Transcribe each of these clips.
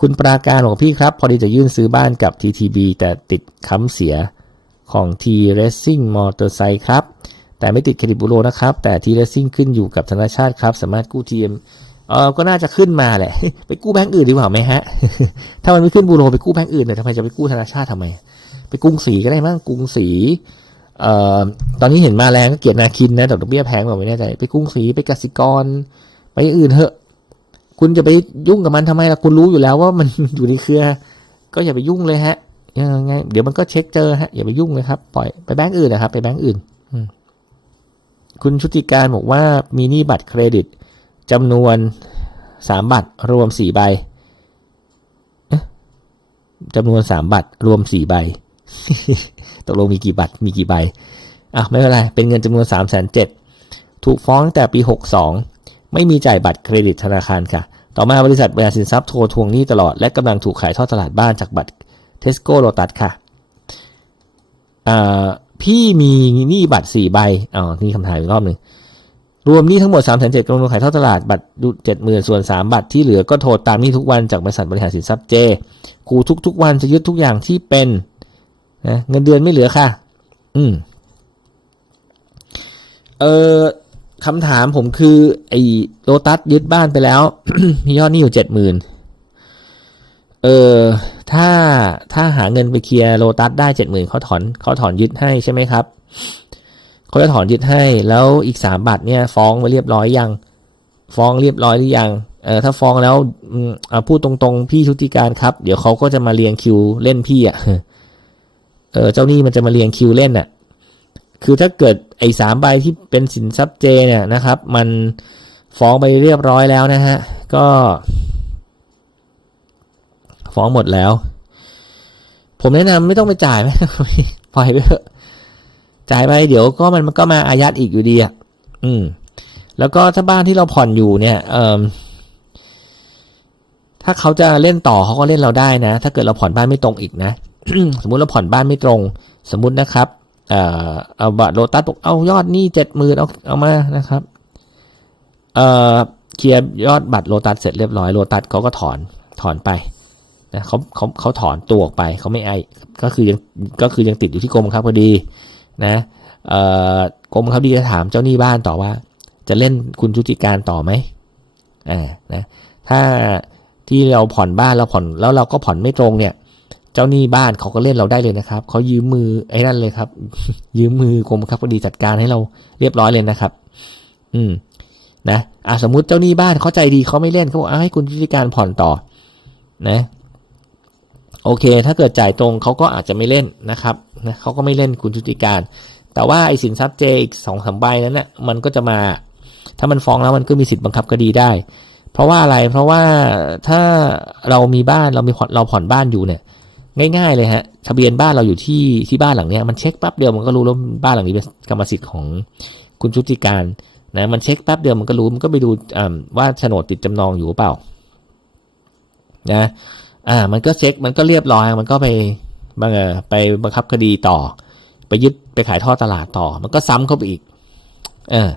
คุณปราการบอกพี่ครับ พอดีจะยื่นซื้อบ้านกับ TTB แต่ติดค้ำเสียของ T Racing Motorcycle ครับ แต่ไม่ติดเครดิตบูโรนะครับ แต่ T Racing ขึ้นอยู่กับธนาชาติครับ สามารถกู้ TM เออก็น่าจะขึ้นมาแหละ ไปกู้แบงก์อื่นดีกว่าไหมฮะ ถ้ามันไม่ขึ้นบูโรไปกู้แบงก์อื่นเนี่ยทำไมจะไปกู้ธนาชาติทำไม ไปกรุงศรีก็ได้มั้งกรุงศรีเอ่อตอนนี้เห็นมาแรงก็เกียรตินาคินนะดอกเบี้ยแพงกว่าไม่แน่ใจไปกรุงศรีไปกสิกร ไปอย่างอื่นเถอะ คุณจะไปยุ่งกับมันทำไมล่ะคุณรู้อยู่แล้วว่ามันอยู่ในเครือ ก็อย่าไปยุ่งเลยฮะยังไงเดี๋ยวมันก็เช็คเจอฮะอย่าไปยุ่งเลยครับปล่อยไปแบงก์อื่นนะครับ ไปแบงก์อื่นคุณชุติการบอกว่ามีหนี้บัตรเครดิตจำนวนสามบัตรรวมสี่ใบจำนวนสามบัตรรวมสี่ใบตกลงมีกี่บัตรมีกี่ใบอะไม่เป็นไรเป็นเงินจำนวนสามแสนเจ็ดถูกฟ้องตั้งแต่ปีหกสอง ไม่มีจ่ายบัตรเครดิตธนาคารค่ะ ต่อมาบริษัทบริหารสินทรัพย์โทรทวงหนี้ตลอดและกำลังถูกขายทอดตลาดบ้านจากบัตรเทสโก้โ t ตัสค่ะพี่มีหนี้บัตรสี่ใบอ๋อนี่คำถามอีกรอบหนึ่งรวมหนี้ทั้งหมด3ามแสนเจ็ดกำลังขายทอดตลาดบัตรเจ็ดหมื่นส่วน 3 บัตรที่เหลือก็โทรตามหนี้ทุกวันจากบริษัทบริหารสินทรัพย์เจกูทุกทุกๆวันจะยึดทุกอย่างที่เป็นนะเงินเดือนไม่เหลือค่ะ อืมเออ คำถามผมคือ ไอ้โลตัสยึดบ้านไปแล้ว มียอดนี้อยู่เจ็ดหมื่นเออถ้าถ้าหาเงินไปเคลียร์โลตัสได้เจ็ดหมื่นเขาถอนเขาถอนยึดให้ใช่ไหมครับเขาจะถอนยึดให้แล้วอีกสามบัตรเนี่ยฟ้องไว้เรียบร้อยยัง ฟ้องเรียบร้อยหรือยังเออถ้าฟ้องแล้วอ่าพูดตรงๆ พี่ชุติการครับ เดี๋ยวเขาก็จะมาเรียงคิวเล่นพี่อะเออเจ้านี้มันจะมาเรียงคิวเล่นอะ คือถ้าเกิดไอ้สามใบที่เป็นสินทรัพย์เจเนี่ยนะครับ มันฟ้องไปเรียบร้อยแล้วนะฮะ ก็ ฟ้องหมดแล้ว ผมแนะนำไม่ต้องไปจ่ายไหมปล่อยไปเถอะจ่ายไปเดี๋ยวก็มันมันก็มาอายัดอีกอยู่ดีอะอืม แล้วก็ถ้าบ้านที่เราผ่อนอยู่เนี่ย เอ่อถ้าเขาจะเล่นต่อเขาก็เล่นเราได้นะ ถ้าเกิดเราผ่อนบ้านไม่ตรงอีกนะสมมุติเราผ่อนบ้านไม่ตรง สมมุตินะครับ เออเอาบัตรโลตัสบอกเอายอดนี้เจ็ดหมื่นเอาเอามานะครับเอ่อเคลียร์ยอดบัตรโลตัสเสร็จเรียบร้อยโลตัสเขาก็ถอนถอนไปนะเขาเขาเขาถอนตัวออกไปเขาไม่ไอก็คือยังก็คือยังติดอยู่ที่กรมครับพอดีนะเอ่อกรมครับดีจะถามเจ้าหนี้บ้านต่อว่า จะเล่นคุณชุติการต่อไหมอ่านะถ้าที่เราผ่อนบ้านเราผ่อนแล้วเราก็ผ่อนไม่ตรงเนี่ย เจ้าหนี้บ้านเขาก็เล่นเราได้เลยนะครับเขายืมมือไอ้นั่นเลยครับ ยืมมือกรมคับพอดีจัดการให้เราเรียบร้อยเลยนะครับ อืม นะอะสมมุติเจ้าหนี้บ้านเขาใจดีเขาไม่เล่นเขาบอกอะให้คุณชุติการผ่อนต่อ นะ โอเค ถ้าเกิดจ่ายตรงเขาก็อาจจะไม่เล่นนะครับนะเขาก็ไม่เล่นคุณชุติการ แต่ว่าไอ้สินทรัพย์เจอีกสองสามใบนั้นนะ่ะมันก็จะมา ถ้ามันฟ้องแล้วมันก็มีสิทธิ์บังคับคดีได้เพราะว่าอะไร เพราะว่าถ้าเรามีบ้านเรามีผ่อนเราผ่อนบ้านอยู่เนี่ย ง่ายๆเลยฮะทะเบียนบ้านเราอยู่ที่ที่บ้านหลังเนี้ยมันเช็คแป๊บเดียวมันก็รู้แล้วบ้านหลังนี้เป็นกรรมสิทธิ์ของคุณชุติการนะมันเช็คแป๊บเดียวมันก็รู้มันก็ไปดูว่าโฉนดติดจำนองอยู่เปล่านะอ่ามันก็เช็คมันก็เรียบร้อยมันก็ไปบังเอไปบังคับคดีต่อ ไปยึดไปขายท่อตลาดต่อ มันก็ซ้ำเข้าไปอีก เออ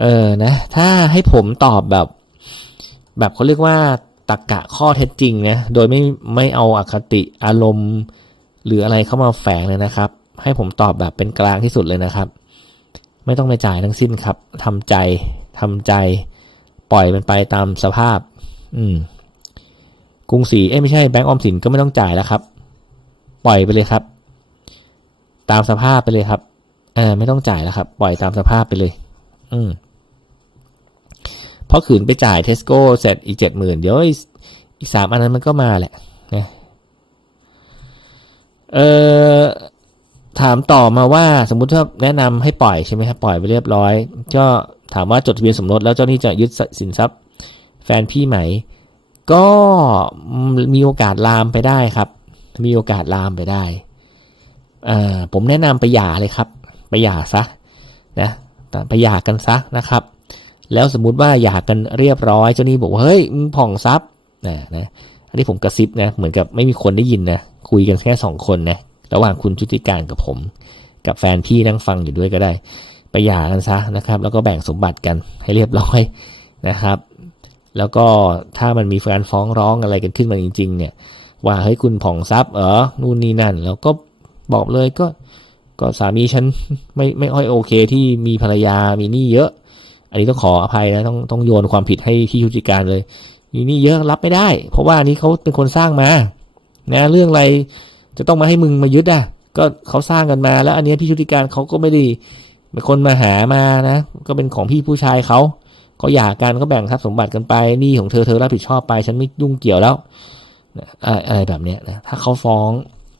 เออนะ ถ้าให้ผมตอบแบบ แบบเขาเรียกว่า ตักกะข้อเท็จจริงนะโดยไม่ไม่เอาอาคติอารมณ์ หรืออะไรเข้ามาแฝงเลยนะครับ ให้ผมตอบแบบเป็นกลางที่สุดเลยนะครับ ไม่ต้องไปจ่ายทั้งสิ้นครับทำใจทำใจ ปล่อยมันไปตามสภาพ อืมกรุงศรีเอ้ไม่ใช่แบงก์ออมสินก็ไม่ต้องจ่ายแล้วครับ ปล่อยไปเลยครับ ตามสภาพไปเลยครับเออไม่ต้องจ่ายแล้วครับ ปล่อยตามสภาพไปเลย อืม ราะขืนไปจ่ายเทสโก้เสร็จอีกเจ็ดหมื่นเดี๋ยวอีกสามอันนั้นมันก็มาแหละนะเออถามต่อมาว่าสมมุติว่าแนะนำให้ปล่อยใช่ไหมครับปล่อยไปเรียบร้อย ก็ถามว่าจดทะเบียนสมรสแล้วเจ้านี้จะยึดสินทรัพย์แฟนพี่ไหม ก็มีโอกาสลามไปได้ครับ มีโอกาสลามไปได้อ่าผมแนะนำไปหย่าเลยครับ ไปหย่าซะนะไปหย่ากันซะนะครับ แล้วสมมุติว่าหย่ากกันเรียบร้อยเจ้านี้บอกว่าเฮ้ยมึงผ่องทรัพย์นะนะอันนี้ผมกระซิบนะเหมือนกับไม่มีคนได้ยินนะคุยกันแค่สองคนนะระหว่างคุณชุติการกับผม กับแฟนพี่นั่งฟังอยู่ด้วยก็ได้ ไปหย่ากันซะนะครับ แล้วก็แบ่งสมบัติกันให้เรียบร้อยนะครับ แล้วก็ถ้ามันมีการฟ้องร้องอะไรกันขึ้นมาจริง ๆ เนี่ย ว่าเฮ้ยคุณผ่องทรัพย์เออนู่นนี่นั่น แล้วก็บอกเลยก็ก็สามีฉันไม่ไม่ค่อยโอเคที่มีภรรยามีหนี้เยอะ อันนี้ต้องขออภัยนะต้องต้องโยนความผิดให้ที่ชุติการเลยมีหนี้เยอะรับไม่ได้ เพราะว่าอันนี้เขาเป็นคนสร้างมานะเรื่องอะไรจะต้องมาให้มึงมายึดอะก็เขาสร้างกันมา แล้ว อันนี้พี่ชุติการเขาก็ไม่ได้เป็นคนมาหามานะ ก็เป็นของพี่ผู้ชายเขาเขาหย่ากันก็แบ่งทรัพย์สมบัติกันไปนี้ของเธอเธอรับผิดชอบไป ฉันไม่ยุ่งเกี่ยวแล้วอะไรแบบเนี้ยนะถ้าเขาฟ้อง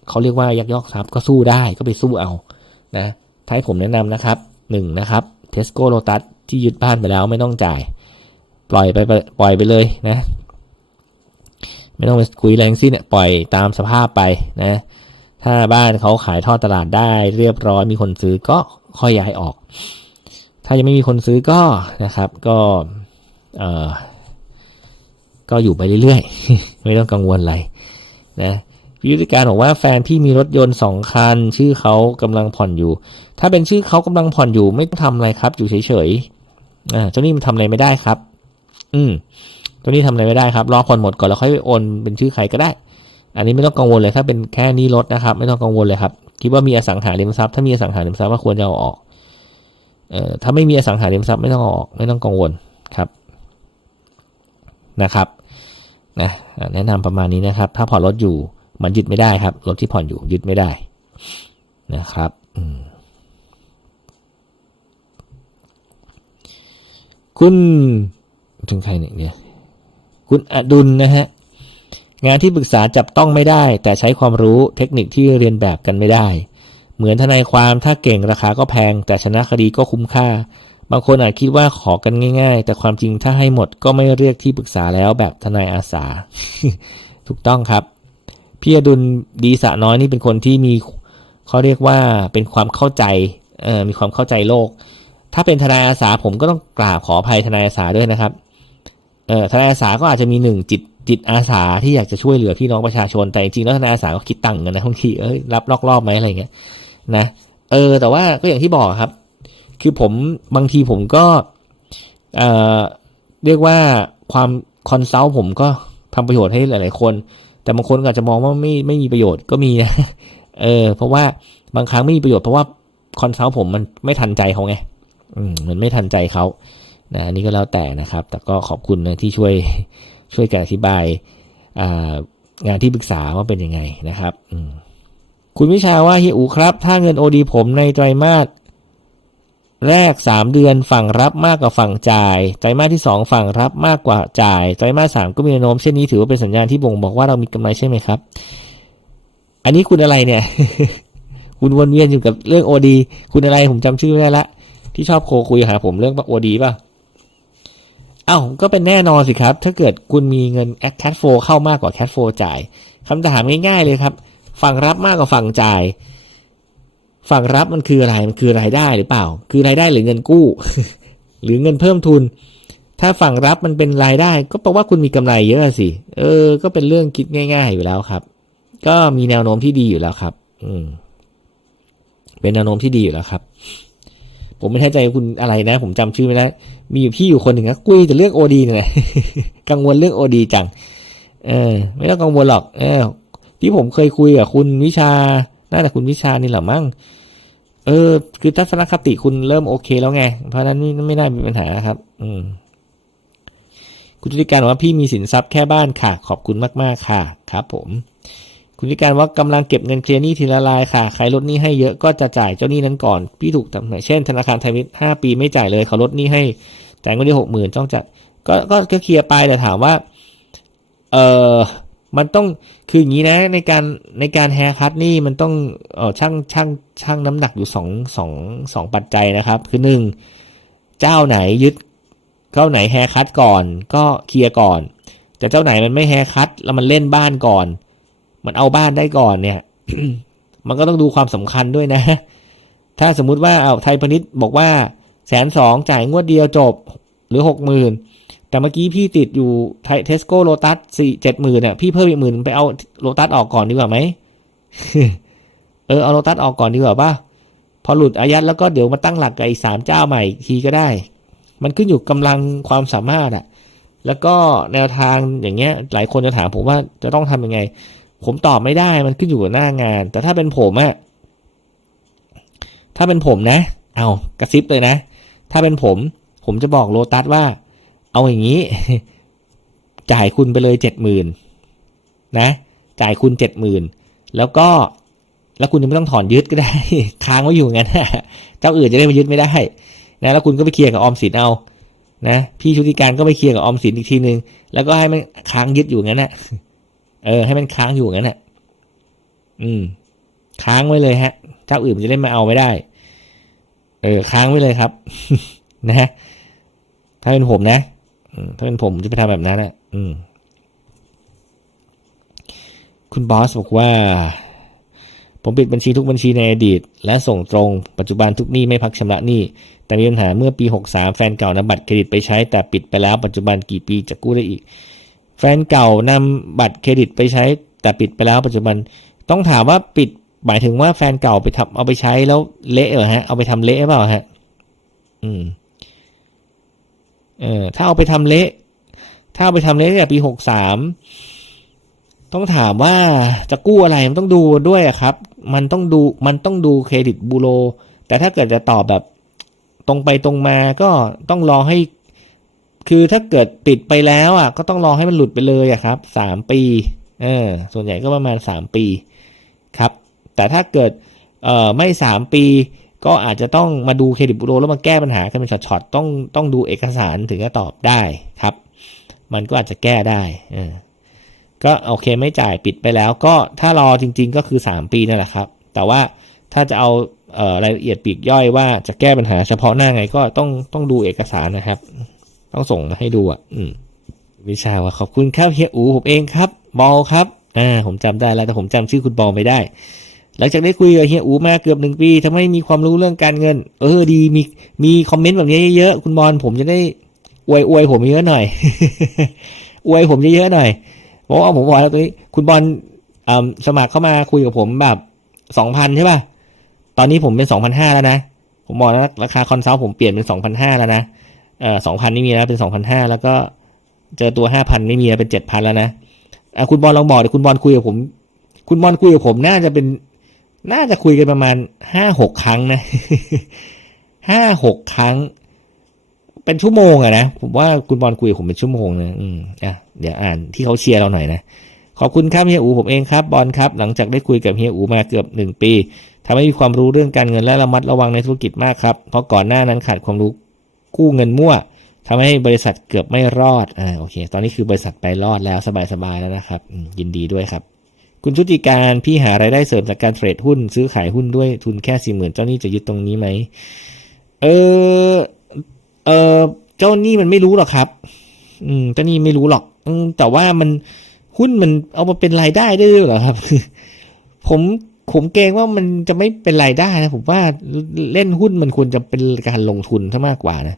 เขาเรียกว่ายักยอกทรัพย์ก็สู้ได้ก็ไปสู้เอานะท้ายผมแนะนำนะครับหนึ่งนะครับ เทสโก้โ t ตัสที่ยึดบ้านไปแล้วไม่ต้องจ่าย ปล่อยไปปล่อยไปเลยนะ ไม่ต้องไปคุยแรงสิ้นเนปล่อยตามสภาพไปนะ ถ้าบ้านเขาขายทอดตลาดได้เรียบร้อยมีคนซื้อก็ค่อยย้ายออก ถ้ายังไม่มีคนซื้อก็นะครับ ก็เออก็อยู่ไปเรื่อยๆ ไม่ต้องกังวลอะไรนะ พิธีการบอกว่าแฟนที่มีรถยนต์สองคัน ชื่อเขากำลังผ่อนอยู่ ถ้าเป็นชื่อเขากำลังผ่อนอยู่ไม่ต้องทำอะไรครับ อยู่เฉยๆอ่าเจ้านี่มันทำอะไรไม่ได้ครับ อืมตัวนี้ทำอะไรไม่ได้ครับรอผ่อนหมดก่อนแล้วค่อยไปโอนเป็นชื่อใครก็ได้ อันนี้ไม่ต้องกังวลเลยถ้าเป็นแค่นี้รถนะครับ ไม่ต้องกังวลเลยครับคิดว่ามีอสังหาริมทรัพย์ถ้ามีอสังหาริมทรัพย์ก็ควรจะเอาออกเอ่อถ้าไม่มีอสังหาริมทรัพย์ไม่ต้องเอาออก ไม่ต้องกังวลครับนะครับนะแนะนำประมาณนี้นะครับ ถ้าผ่อนรถอยู่ มันยึดไม่ได้ครับรถที่ผ่อนอยู่ยึดไม่ได้นะครับคุณถึงใครเนี่ยเดียวคุณอดุลนะฮะงานที่ปรึกษาจับต้องไม่ได้ แต่ใช้ความรู้เทคนิคที่เรียนแบบกันไม่ได้ เหมือนทนายความถ้าเก่งราคาก็แพง แต่ชนะคดีก็คุ้มค่า บางคนอาจคิดว่าขอกันง่าย ๆ แต่ความจริงถ้าให้หมดก็ไม่เรียกที่ปรึกษาแล้วแบบทนายอาสา ถูกต้องครับ พี่อดุลดีสะน้อยนี่เป็นคนที่มีเขาเรียกว่าเป็นความเข้าใจเออมีความเข้าใจโลก ถ้าเป็นทนายอาสาผมก็ต้องกราบขออภัยทนายอาสาด้วยนะครับเออทนายอาสาก็อาจจะมีหนึ่งจิตจิตอาสาที่อยากจะช่วยเหลือพี่น้องประชาชน แต่จริงๆแล้วทนายอาสาก็คิดตังค์กันนะบางทีเอ้ยรับลอกรอบไหมอะไรเงี้ยนะเออ แต่ว่าก็อย่างที่บอกครับ คือผมบางทีผมก็เออเรียกว่าความคอนซัลท์ผมก็ทำประโยชน์ให้หลาย ๆ คน แต่บางคนอาจจะมองว่าไม่ไม่มีประโยชน์ก็มีนะเออ เพราะว่าบางครั้งไม่มีประโยชน์เพราะว่าคอนซัลท์ผมมันไม่ทันใจเขาไงอืมมันไม่ทันใจเขานะอันนี้ก็แล้วแต่นะครับ แต่ก็ขอบคุณนะที่ช่วยช่วยกันอธิบายงานที่ปรึกษาว่าเป็นยังไงนะครับคุณวิชาว่าเฮียอูครับ ถ้าเงินโอดีผมในไตรมาส แรกสามเดือนฝั่งรับมากกว่าฝั่งจ่าย ไตรมาสที่สองฝั่งรับมากกว่าจ่าย ไตรมาสสามก็มีแนวโน้มเช่นนี้ถือว่าเป็นสัญญาณที่บ่งบอกว่าเรามีกำไรใช่ไหมครับ อันนี้คุณอะไรเนี่ย คุณวนเวียนอยู่กับเรื่องโอดีคุณอะไรผมจำชื่อไม่ได้ละ ที่ชอบโคคุยหาผมเรื่องโอดีป่ะเอ้าก็เป็นแน่นอนสิครับ ถ้าเกิดคุณมีเงินแอคแคทโฟเข้ามากกว่าแคทโฟจ่ายคำถามง่ายๆเลยครับ ฝั่งรับมากกว่าฝั่งจ่าย ฝั่งรับมันคืออะไรมันคือรายได้หรือเปล่า คือรายได้หรือเงินกู้ หรือเงินเพิ่มทุน ถ้าฝั่งรับมันเป็นรายได้ ก็แปลว่าคุณมีกำไรเยอะสิเออ ก็เป็นเรื่องคิดง่าย ๆ อยู่แล้วครับ ก็มีแนวโน้มที่ดีอยู่แล้วครับ อืม เป็นแนวโน้มที่ดีอยู่แล้วครับ ผมไม่แน่ใจคุณอะไรนะ ผมจำชื่อไม่ได้มีอยู่พี่อยู่คนหนึ่งนะกุยแต่เรื่องโอดีเนี่ยกังวลเรื่องโอดีจัง เออ ไม่ต้องกังวลหรอก เออ ที่ผมเคยคุยกับคุณวิชาน่าจะคุณวิชานี่แหละมั้ง เออ คือทัศนคติคุณเริ่มโอเคแล้วไง เพราะนั้นไม่น่ามีปัญหาครับ อืม คุณธิการว่าพี่มีสินทรัพย์แค่บ้านค่ะ ขอบคุณมากๆค่ะ ครับ ผม คุณธิการว่ากำลังเก็บเงินเคลียร์หนี้ทีละรายค่ะ ใครลดหนี้ให้เยอะก็จะจ่ายเจ้าหนี้นั้นก่อน พี่ถูกทำไหนเช่น ธนาคารไทยมิตรห้าปีไม่จ่ายเลยเขาลดหนี้ให้จ่ายเงินได้หกหมื่นต้องจัดก็ก็เคลียร์ไปแต่ถามว่า เออ มันต้องคืออย่างนี้นะในการในการแฮร์คัตนี่มันต้องเออช่างช่างช่างน้ำหนักอยู่สองสองสองปัจจัยนะครับ คือหนึ่งเจ้าไหนยึดเจ้าไหนแฮร์คัตก่อน ก็เคลียร์ก่อน แต่เจ้าไหนมันไม่แฮร์คัตแล้วมันเล่นบ้านก่อน มันเอาบ้านได้ก่อนเนี่ย มันก็ต้องดูความสำคัญด้วยนะ ถ้าสมมุติว่าเอาไทยพณิชย์บอกว่าแสนสองจ่ายงวดเดียวจบหรือหกหมื่น แต่เมื่อกี้พี่ติดอยู่ไทเทสโก้โลตัสสี่เจ็ดหมื่นเนี่ยพี่เพิ่มอีกหมื่นไปเอาโลตัสออกก่อนดีกว่าไหมเออเอาโลตัสออกก่อนดีกว่าป่ะพอหลุดอายัดแล้วก็เดี๋ยวมาตั้งหลักกับอีกสามเจ้าใหม่ทีก็ได้ มันขึ้นอยู่กำลังความสามารถอะแล้วก็แนวทางอย่างเงี้ย หลายคนจะถามผมว่าจะต้องทำยังไง ผมตอบไม่ได้มันขึ้นอยู่กับหน้างาน แต่ถ้าเป็นผมอะถ้าเป็นผมนะ เอากระซิบเลยนะ ถ้าเป็นผม ผมจะบอกโลตัสว่า เอาอย่างนี้ จ่ายคุณไปเลยเจ็ดหมื่นนะ จ่ายคุณเจ็ดหมื่นแล้วก็แล้วคุณไม่ต้องถอนยึดก็ได้ ค้างไว้อยู่งั้นเจ้าอื่นจะได้มายึดไม่ได้นะแล้วคุณก็ไปเคลียร์กับออมสินเอานะพี่ชุติการก็ไปเคลียร์กับออมสินอีกทีนึง แล้วก็ให้มันค้างยึดอยู่งั้นนะเออ ให้มันค้างอยู่งั้นนะอืม ค้างไว้เลยฮะ เจ้าอื่นมันจะได้มาเอาไม่ได้ เออ ค้างไว้เลยครับ นะฮะถ้าเป็นผมนะ ถ้าเป็นผมจะไปทำแบบนั้นนะอืมคุณบอสบอกว่า ผมปิดบัญชีทุกบัญชีในอดีต และส่งตรงปัจจุบันทุกหนี้ไม่พักชำระหนี้ แต่มีปัญหาเมื่อปี 63 แฟนเก่านำบัตรเครดิตไปใช้ แต่ปิดไปแล้วปัจจุบันกี่ปีจะกู้ได้อีก แฟนเก่านำบัตรเครดิตไปใช้ แต่ปิดไปแล้วปัจจุบันต้องถามว่าปิดหมายถึงว่าแฟนเก่าไปทำเอาไปใช้แล้วเละเหรอฮะ เอาไปทำเละเปล่าฮะ อืม เออถ้าเอาไปทำเละ ถ้าเอาไปทำเละตั้งแต่ปี63ต้องถามว่าจะกู้อะไรมันต้องดูด้วยครับ มันต้องดูมันต้องดูเครดิตบูโร แต่ถ้าเกิดจะตอบแบบตรงไปตรงมาก็ต้องรอให้ คือถ้าเกิดปิดไปแล้วอะ ก็ต้องรอให้มันหลุดไปเลยอะครับสามปีเออส่วนใหญ่ก็ประมาณสามปีครับ แต่ถ้าเกิดเอ่อไม่สามปี ก็อาจจะต้องมาดูเครดิตบูโรแล้วมาแก้ปัญหากันเป็นช็อตๆต้องต้องดูเอกสารถึงจะตอบได้ครับ มันก็อาจจะแก้ได้อก็โอเคไม่จ่ายปิดไปแล้ว ก็ถ้ารอจริง ๆ ก็คือ 3 ปีนั่นแหละครับ แต่ว่าถ้าจะเอาเออรายละเอียดปีกย่อยว่าจะแก้ปัญหาเฉพาะหน้าไงก็ต้องต้องดูเอกสารนะครับ ต้องส่งมาให้ดูอะวิชาว่าขอบคุณครับเฮียอูผมเองครับ บอลครับอ่าผมจำได้แล้วแต่ผมจำชื่อคุณบอลไม่ได้ หลังจากได้คุยกับเฮียอูมาเกือบหนึ่งปีทำให้มีความรู้เรื่องการเงิน เออดีมีมีคอมเมนต์แบบนี้เยอะๆคุณบอลผมจะได้อวยอวยผมเยอะหน่อยอวยผมเยอะๆหน่อยเพราะว่าผมบอกแล้วตรงนี้ คุณบอลสมัครเข้ามาคุยกับผมแบบสองพันใช่ป่ะตอนนี้ผมเป็นสองพันห้าแล้วนะผมบอกแล้วราคาคอนซัลท์ผมเปลี่ยนเป็นสองพันห้าแล้วนะเออสองพันไม่มีแล้วเป็นสองพันห้าแล้วก็เจอตัวห้าพันไม่มีแล้วเป็นเจ็ดพันแล้วนะอะคุณบอลลองบอกเดี๋ยวคุณบอลคุยกับผม คุณบอลคุยกับผมน่าจะเป็น น่าจะคุยกันประมาณห้าหกครั้งนะห้าหกครั้ง เป็นชั่วโมงอะนะผมว่าคุณบอลคุยกับผมเป็นชั่วโมงนะอืมอะเดี๋ยวอ่านที่เขาเชียร์เราหน่อยนะขอบคุณครับเฮียอูผมเองครับบอลครับ หลังจากได้คุยกับเฮียอูมาเกือบหนึ่งปีทำให้มีความรู้เรื่องการเงินและระมัดระวังในธุรกิจมากครับเพราะก่อนหน้านั้นขาดความรู้กู้เงินมั่วทำให้บริษัทเกือบไม่รอดอ่าโอเค ตอนนี้คือบริษัทไปรอดแล้วสบายๆแล้วนะครับยินดีด้วยครับ คุณชุติการพี่หารายได้เสริมจากการเทรดหุ้น ซื้อขายหุ้นด้วยทุนแค่สี่หมื่นเจ้านี้จะยึดตรงนี้ไหมเออเออเจ้านี้มันไม่รู้หรอกครับ อืมเจ้านี้ไม่รู้หรอก อืมแต่ว่ามันหุ้นมันเอามาเป็นรายได้ได้ด้วยเหรอครับ ผมผมเกรงว่ามันจะไม่เป็นรายได้นะผมว่าเล่นหุ้นมันควรจะเป็นการลงทุนซะมากกว่านะ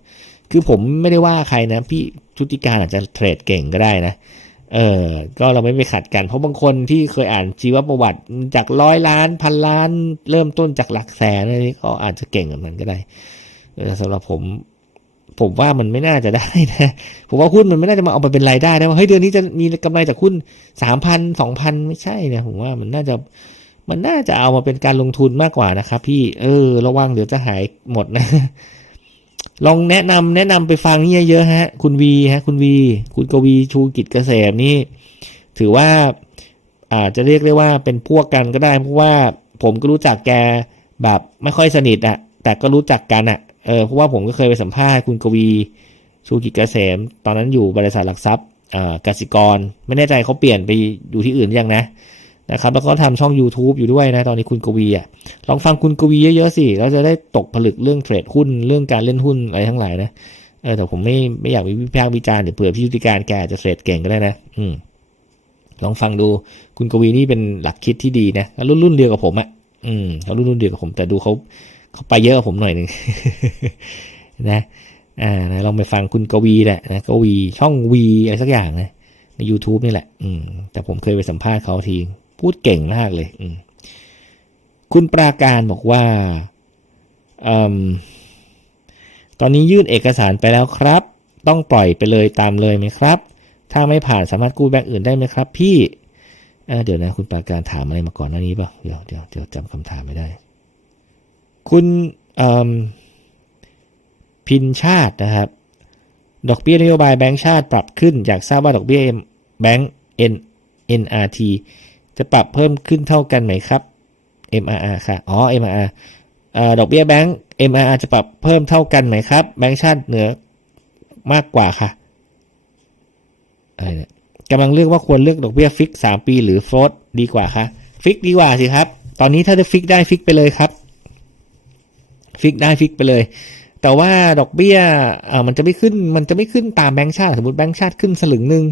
คือผมไม่ได้ว่าใครนะ พี่ชุติการอาจจะเทรดเก่งก็ได้นะ เออ ก็เราไม่ไปขัดกัน เพราะบางคนที่เคยอ่านชีวประวัติจากร้อยล้านพันล้าน เริ่มต้นจากหลักแสนอะไรนี้ก็อาจจะเก่งกับมันก็ได้สำหรับผม ผมว่ามันไม่น่าจะได้นะ ผมว่าหุ้นมันไม่น่าจะมาเอาไปเป็นรายได้นะว่าเฮ้ยเดือนนี้จะมีกำไรจากหุ้นสามพันสองพันไม่ใช่นะผมว่ามันน่าจะมันน่าจะเอามาเป็นการลงทุนมากกว่านะครับพี่เออ ระวังเดี๋ยวจะหายหมดนะ ลองแนะนำแนะนำไปฟังนี่เยอะๆฮะ คุณวีฮะ คุณวี คุณกวีชูกิจเกษมนี่ ถือว่าอาจจะเรียกได้ว่าเป็นพวกกันก็ได้ เพราะว่าผมก็รู้จักแกแบบไม่ค่อยสนิทอะแต่ก็รู้จักกันอะเออเพราะว่าผมก็เคยไปสัมภาษณ์คุณกวีชูกิจเกษม ตอนนั้นอยู่บริษัทหลักทรัพย์อ่ากสิกร ไม่แน่ใจเขาเปลี่ยนไปอยู่ที่อื่นยังนะ นะครับแล้วก็ทำช่อง YouTube อยู่ด้วยนะตอนนี้คุณกวีอะลองฟังคุณกวีเยอะๆสิแล้วจะได้ตกผลึกเรื่องเทรดหุ้นเรื่องการเล่นหุ้นอะไรทั้งหลายนะเออแต่ผมไม่ไม่อยากวิพากษ์วิจารณ์เดี๋ยวเผื่อพี่ยุติการแกจะเทรดเก่งก็ได้นะ อืมลองฟังดูคุณกวีนี่เป็นหลักคิดที่ดีนะรุ่นรุ่นเดียวกับผมอะอืมเขารุ่นรุ่นเดียวกับผม แต่ดูเขาเขาไปเยอะกว่าผมหน่อยหนึ่งนะอ่านะลองไปฟังคุณกวีแหละนะกวีช่องวีอะไรสักอย่างนะใน YouTube นี่แหละ อืมแต่ผมเคยไปสัมภาษณ์เขาที พูดเก่งมากเลยคุณปราการบอกว่าอตอนนี้ยื่นเอกสารไปแล้วครับ ต้องปล่อยไปเลยตามเลยไหมครับ ถ้าไม่ผ่านสามารถกู้แบงก์อื่นได้ไหมครับ พี่เเดี๋ยวนะ คุณปราการถามอะไรมาก่อนหน้านี้เปล่าเดี๋ยวเดี๋ยวเดี๋ยวจำคำถามไม่ได้ คุณพินชาตินะครับ ดอกเบี้ยนโยบายแบงก์ชาติปรับขึ้น อยากทราบว่าดอกเบี้ยแบงก์ N NRT จะปรับเพิ่มขึ้นเท่ากันไหมครับ MRR ค่ะ อ๋อ MRR อดอกเบี้ยแบงก์ MRR จะปรับเพิ่มเท่ากันไหมครับ แบงก์ชาติเหนือมากกว่าค่ะอะไรเนี่ยกำลังเลือกว่าควรเลือกดอกเบี้ยฟิกสามปีหรือโฟลตดีกว่าคะฟิกดีกว่าสิครับ ตอนนี้ถ้าจะฟิกได้ฟิกไปเลยครับฟิกได้ฟิกไปเลย แต่ว่าดอกเบี้ยมันจะไม่ขึ้นมันจะไม่ขึ้นตามแบงก์ชาติ สมมติแบงก์ชาติขึ้นสลึงหนึ่ง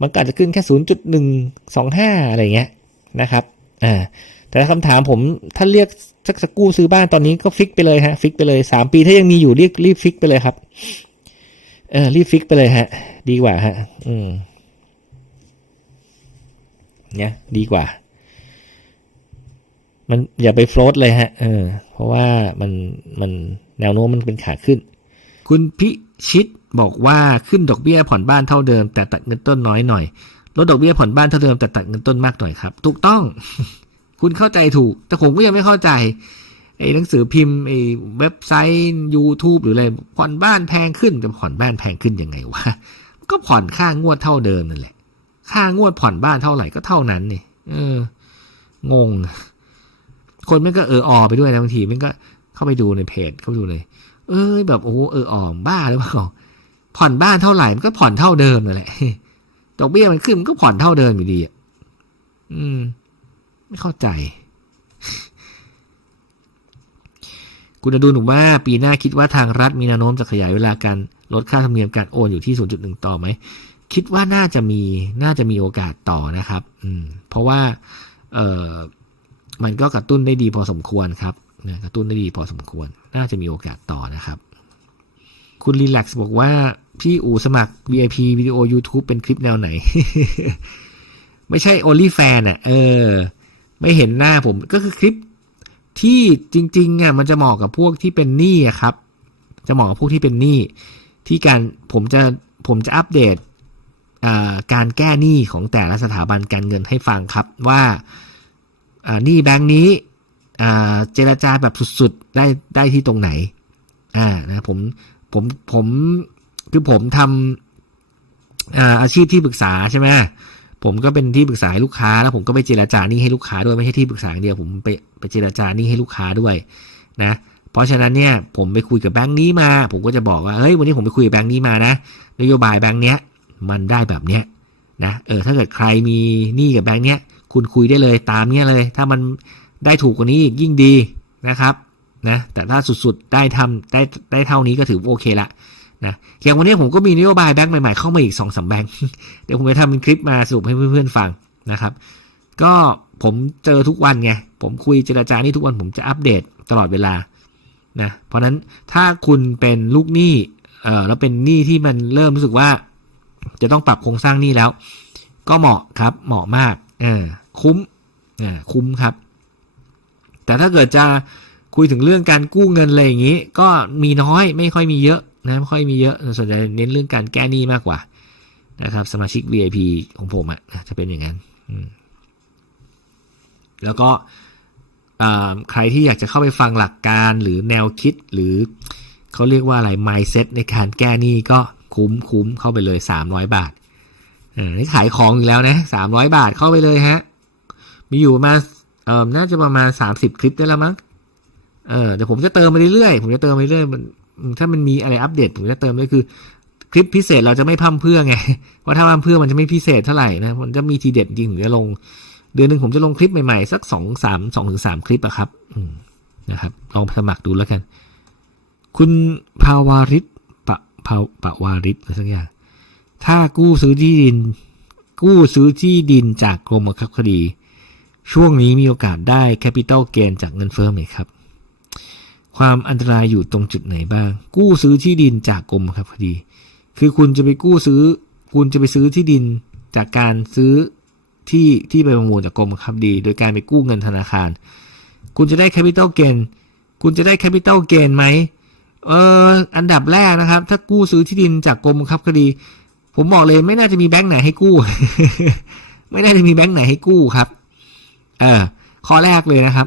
มันก็อาจจะขึ้นแค่ 0.125 อะไรเงี้ยนะครับอ่าแต่คำถามผมถ้าเรียกสักสกกู้ซื้อบ้านตอนนี้ก็ฟิกไปเลยฮะฟิกไปเลยสามปีถ้ายังมีอยู่เรียกรีบฟิกไปเลยครับเออรีบฟิกไปเลยฮะ ดีกว่าฮะ อืมเนี่ยดีกว่า มันอย่าไปโฟลตเลยฮะ เออ เพราะว่ามันมันแนวโน้มมันเป็นขาขึ้น คุณพิชิต บอกว่าขึ้นดอกเบี้ยผ่อนบ้านเท่าเดิม แต่ตัดเงินต้นน้อยหน่อยลดดอกเบี้ยผ่อนบ้านเท่าเดิมแต่ตัดเงินต้นมากหน่อยครับ ถูกต้อง คุณเข้าใจถูก แต่ผมก็ยังไม่เข้าใจไอ้หนังสือพิมพ์ไอ้เว็บไซต์ YouTube หรืออะไรผ่อนบ้านแพงขึ้นจะผ่อนบ้านแพงขึ้นยังไงวะก็ผ่อนค่างวดเท่าเดิมนั่นแหละ ค่างวดผ่อนบ้านเท่าไหร่ก็เท่านั้นนี่เออ งง คนมันก็เออออไปด้วยนะบางทีมันก็เข้าไปดูในเพจเข้าไปดูเลย เอ้ยแบบโอ้เอออ่อบ้าหรือเปล่า ผ่อนบ้านเท่าไหร่มันก็ผ่อนเท่าเดิมนั่นแหละดอกเบี้ยมันขึ้นมันก็ผ่อนเท่าเดิมอยู่ดีอะอืม ไม่เข้าใจ คุณอดูหนุ่มว่า ปีหน้าคิดว่าทางรัฐมีแนวโน้มจะขยายเวลาการลดค่าธรรมเนียมการโอนอยู่ที่ 0.1 ต่อไหม คิดว่าน่าจะมีน่าจะมีโอกาสต่อนะครับ อืม เพราะว่า เออมันก็กระตุ้นได้ดีพอสมควรครับนะกระตุ้นได้ดีพอสมควร น่าจะมีโอกาสต่อนะครับ คุณรีแลกซ์บอกว่า พี่อูสมัคร VIP วิดีโอ YouTube เป็นคลิปแนวไหน ไม่ใช่ Only Fan อะ เออ ไม่เห็นหน้าผมก็คือคลิปที่จริงๆอะมันจะเหมาะกับพวกที่เป็นหนี้ครับ จะเหมาะกับพวกที่เป็นหนี้ที่การผมจะผมจะอัปเดตการแก้หนี้ของแต่ละสถาบันการเงินให้ฟังครับว่าหนี้แบงค์นี้เจรจาแบบสุดๆได้ได้ที่ตรงไหนอ่านะผมผมผม คือผมทำอาอาชีพที่ปรึกษาใช่ไหมผมก็เป็นที่ปรึกษาลูกค้าแล้วผมก็ไปเจรจาหนี้ให้ลูกค้าด้วยไม่ใช่ที่ปรึกษาเดียวผมไปไปเจรจาหนี้ให้ลูกค้าด้วยนะเพราะฉะนั้นเนี่ยผมไปคุยกับแบงค์นี้มา ผมก็จะบอกว่าเฮ้ยวันนี้ผมไปคุยกับแบงค์นี้มานะนโยบายแบงค์เนี้ยมันได้แบบเนี้ยนะเออถ้าเกิดใครมีหนี้กับแบงค์เนี้ยคุณคุยได้เลยตามเนี้ยเลย ถ้ามันได้ถูกกว่านี้อีกยิ่งดีนะครับนะแต่ถ้าสุดๆได้ทำได้ได้เท่านี้ก็ถือโอเคละ นะอย่างวันนี้ผมก็มีนโยบายแบงค์ใหม่ๆ เข้ามาอีกสองสาแบงค์เดี๋ยวผมจะทำเป็นคลิปมาสรุปให้เพื่อนๆฟังนะครับ ก็ผมเจอทุกวันไงผมคุยเจรจานี่ทุกวันผมจะอัปเดตตลอดเวลานะเพราะนั้นถ้าคุณเป็นลูกหนี้เออแล้วเป็นหนี้ที่มันเริ่มรู้สึกว่า จะต้องปรับโครงสร้างหนี้แล้ว ก็เหมาะครับเหมาะมากเออคุ้มอ่าคุ้มครับ แต่ถ้าเกิดจะคุยถึงเรื่องการกู้เงินอะไรอย่างนี้ ก็มีน้อยไม่ค่อยมีเยอะ นะไม่ค่อยมีเยอะส่วนใหญ่เน้นเรื่องการแก้หนี้มากกว่านะครับ สมาชิก VIP ของผมอะ่ะจะเป็นอย่างนั้นแล้วก็ใครที่อยากจะเข้าไปฟังหลักการหรือแนวคิดหรือเขาเรียกว่าอะไร mindset ในการแก้หนี้ก็คุ้มคุ้มเข้าไปเลย 300 บาทอ่านี่ขายของอยู่แล้วนะ300 บาทเข้าไปเลยฮะ มีอยู่มาเออน่าจะประมาณ 30 คลิปได้แล้วมั้งเออเดี๋ยวผมจะเติมไปเรื่อยๆผมจะเติมไปเรื่อย ถ้ามันมีอะไรอัปเดตผมจะเติมด้วยคือ คลิปพิเศษเราจะไม่พั่มเพื่อไงว่าถ้าพั่มเพื่อมันจะไม่พิเศษเท่าไหร่นะมันจะมีทีเด็ดจริงผมจะลง เดือนหนึ่งผมจะลงคลิปใหม่ๆสักสองสามสองถึงสามคลิปอะครับนะครับ ลองสมัครดูแล้วกัน คุณภาวาริศปะภาปะวาริศอะไรสักอย่างถ้ากู้ซื้อที่ดิน กู้ซื้อที่ดินจากกรมบังคับคดี ช่วงนี้มีโอกาสได้แคปิตอลเกนจากเงินเฟ้อไหมครับ ความอันตรายอยู่ตรงจุดไหนบ้าง กู้ซื้อที่ดินจากกรมบังคับคดี คือคุณจะไปกู้ซื้อ คุณจะไปซื้อที่ดินจากการซื้อที่ที่ไปประมูลจากกรมบังคับดี โดยการไปกู้เงินธนาคาร คุณจะได้แคปิตอลเกนคุณจะได้แคปิตอลเกนไหมเอออันดับแรกนะครับ ถ้ากู้ซื้อที่ดินจากกรมบังคับคดี ผมบอกเลยไม่น่าจะมีแบงค์ไหนให้กู้ ไม่น่าจะมีแบงค์ไหนให้กู้ครับ เออข้อแรกเลยนะครับ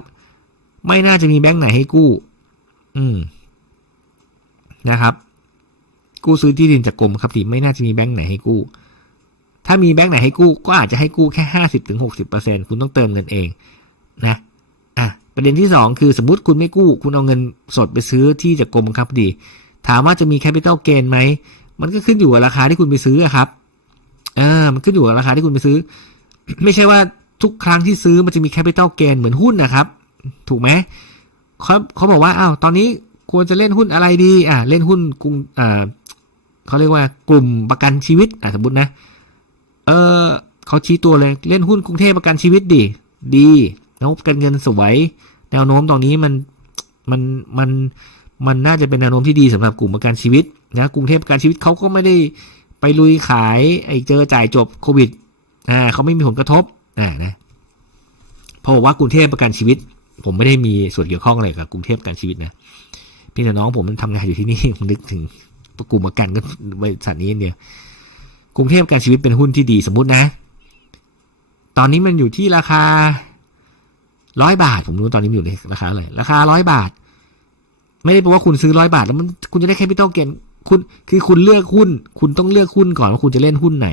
ไม่น่าจะมีแบงค์ไหนให้กู้ อืม นะครับ กู้ซื้อที่ดินจากกรมครับที่ไม่น่าจะมีแบงค์ไหนให้กู้ ถ้ามีแบงค์ไหนให้กู้ ก็อาจจะให้กู้แค่ห้าสิบถึงหกสิบเปอร์เซ็นคุณต้องเติมเงินเอง นะ อะ ประเด็นที่สองคือสมมติคุณไม่กู้ คุณเอาเงินสดไปซื้อที่จากกรมบังคับคดี ถามว่าจะมีแคปิตอลเกนไหม มันก็ขึ้นอยู่กับราคาที่คุณไปซื้อครับเออมันขึ้นอยู่กับราคาที่คุณไปซื้อ ไม่ใช่ว่าทุกครั้งที่ซื้อมันจะมีแคปิตอลเกนเหมือนหุ้นนะครับ ถูกไหม เขาเขาบอกว่าอ้าวตอนนี้ควรจะเล่นหุ้นอะไรดีอ่าเล่นหุ้นกลุ่มอ่าเขาเรียกว่ากลุ่มประกันชีวิตอ่าสมมตินะ เออเขาชี้ตัวเลยเล่นหุ้นกรุงเทพประกันชีวิตดีดีแล้วการเงินสวย แนวโน้มตอนนี้มันมันมันมันน่าจะเป็นแนวโน้มที่ดีสำหรับกลุ่มประกันชีวิตนะกรุงเทพประกันชีวิตเขาก็ไม่ได้ไปลุยขายไอ้เจอจ่ายจบโควิดอ่าเขาไม่มีผลกระทบอ่านะเพราะว่ากรุงเทพประกันชีวิต ผมไม่ได้มีส่วนเกี่ยวข้องอะไรกับกรุงเทพกันชีวิตนะพี่แต่น้องผมมันทำงานอยู่ที่นี่ผมนึกถึงกลุ่มประกันก็บริษัทนี้เนี่ยกรุงเทพกันชีวิตเป็นหุ้นที่ดีสมมุตินะ ตอนนี้มันอยู่ที่ราคาร้อยบาท ผมรู้ตอนนี้มันอยู่ในราคาอะไรราคาร้อยบาท ไม่ได้แปลว่าคุณซื้อร้อยบาท แล้วมันคุณจะได้แคปิตอลเกนคุณคือคุณเลือกหุ้น คุณต้องเลือกหุ้นก่อนว่าคุณจะเล่นหุ้นไหน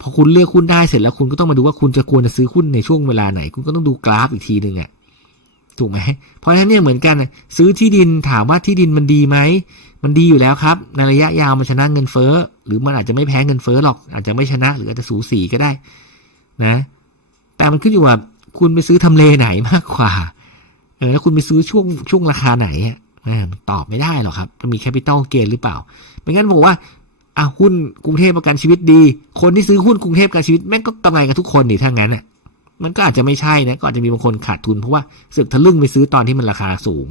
พอคุณเลือกหุ้นได้เสร็จแล้วคุณก็ต้องมาดูว่าคุณจะควรจะซื้อหุ้นในช่วงเวลาไหน คุณก็ต้องดูกราฟอีกทีหนึ่งอะ ถูกไหมเพราะฉะนั้นเนี่ยเหมือนกันซื้อที่ดินถามว่าที่ดินมันดีไหมมันดีอยู่แล้วครับในระยะยาวมันชนะเงินเฟ้อ หรือมันอาจจะไม่แพ้เงินเฟ้อหรอก อาจจะไม่ชนะหรืออาจจะสูสีก็ได้นะ แต่มันขึ้นอยู่ว่าคุณไปซื้อทำเลไหนมากกว่าเออแล้วคุณไปซื้อช่วงช่วงราคาไหนอะตอบไม่ได้หรอกครับจะมีแคปิตอลเกนหรือเปล่าไม่งั้นบอกว่าอะหุ้นกรุงเทพประกันชีวิตดี คนที่ซื้อหุ้นกรุงเทพประกันชีวิตแม่งก็กำไรกับทุกคนดิถ้างั้นอะ มันก็อาจจะไม่ใช่นะก็อาจจะมีบางคนขาดทุนเพราะว่าสึกทะลึ่งไปซื้อตอนที่มันราคาสูง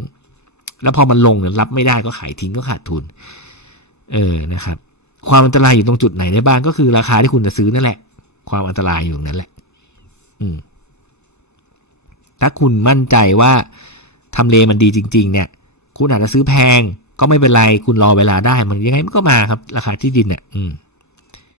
แล้วพอมันลงเนี่ยรับไม่ได้ก็ขายทิ้งก็ขาดทุน เออนะครับ ความอันตรายอยู่ตรงจุดไหนได้บ้างก็คือราคาที่คุณจะซื้อนั่นแหละ ความอันตรายอยู่ตรงนั้นแหละ อืม ถ้าคุณมั่นใจว่าทำเลมันดีจริง ๆ เนี่ย คุณอาจจะซื้อแพงก็ไม่เป็นไร คุณรอเวลาได้มันยังไงมันก็มาครับ ราคาที่ดินเนี่ยอืม